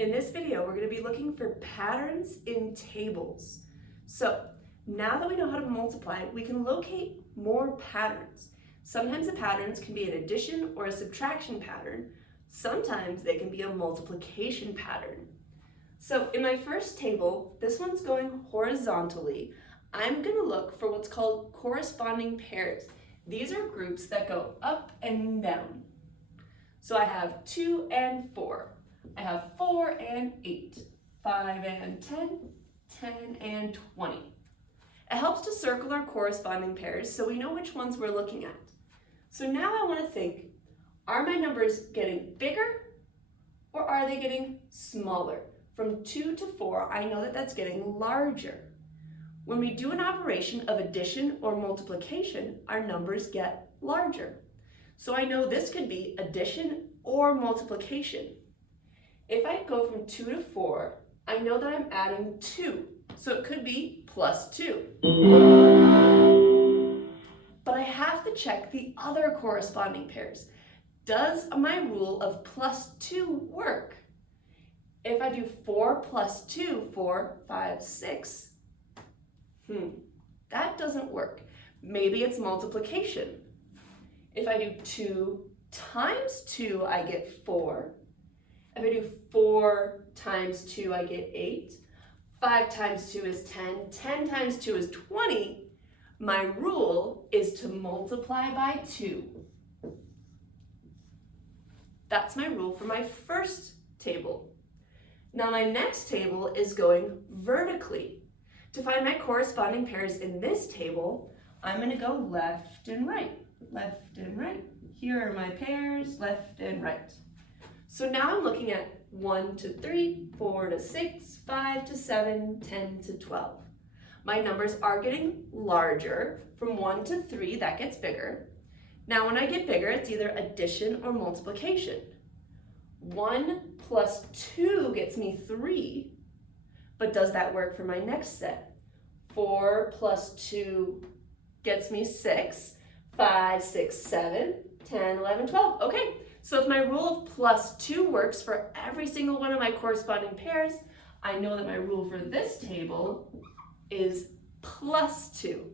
In this video, we're going to be looking for patterns in tables. So now that we know how to multiply, we can locate more patterns. Sometimes the patterns can be an addition or a subtraction pattern. Sometimes they can be a multiplication pattern. So in my first table, this one's going horizontally. I'm going to look for what's called corresponding pairs. These are groups that go up and down. So I have 2 and 4. I have 4 and 8, 5 and 10, 10 and 20. It helps to circle our corresponding pairs so we know which ones we're looking at. So now I want to think, are my numbers getting bigger or are they getting smaller? From 2 to 4, I know that that's getting larger. When we do an operation of addition or multiplication, our numbers get larger. So I know this could be addition or multiplication. If I go from 2 to 4, I know that I'm adding 2. So it could be plus 2. But I have to check the other corresponding pairs. Does my rule of plus 2 work? If I do 4 plus 2, 4, 5, 6, that doesn't work. Maybe it's multiplication. If I do 2 times 2, I get 4. If I do 4 times 2, I get 8. 5 times 2 is 10. 10 times 2 is 20. My rule is to multiply by 2. That's my rule for my first table. Now my next table is going vertically. To find my corresponding pairs in this table, I'm going to go left and right, left and right. Here are my pairs, left and right. So now I'm looking at 1 to 3, 4 to 6, 5 to 7, 10 to 12. My numbers are getting larger. From 1 to 3, that gets bigger. Now when I get bigger, it's either addition or multiplication. 1 plus 2 gets me 3, but does that work for my next set? 4 plus 2 gets me 6, 5, 6, 7, 10, 11, 12. Okay, so if my rule of plus 2 works for every single one of my corresponding pairs, I know that my rule for this table is plus 2.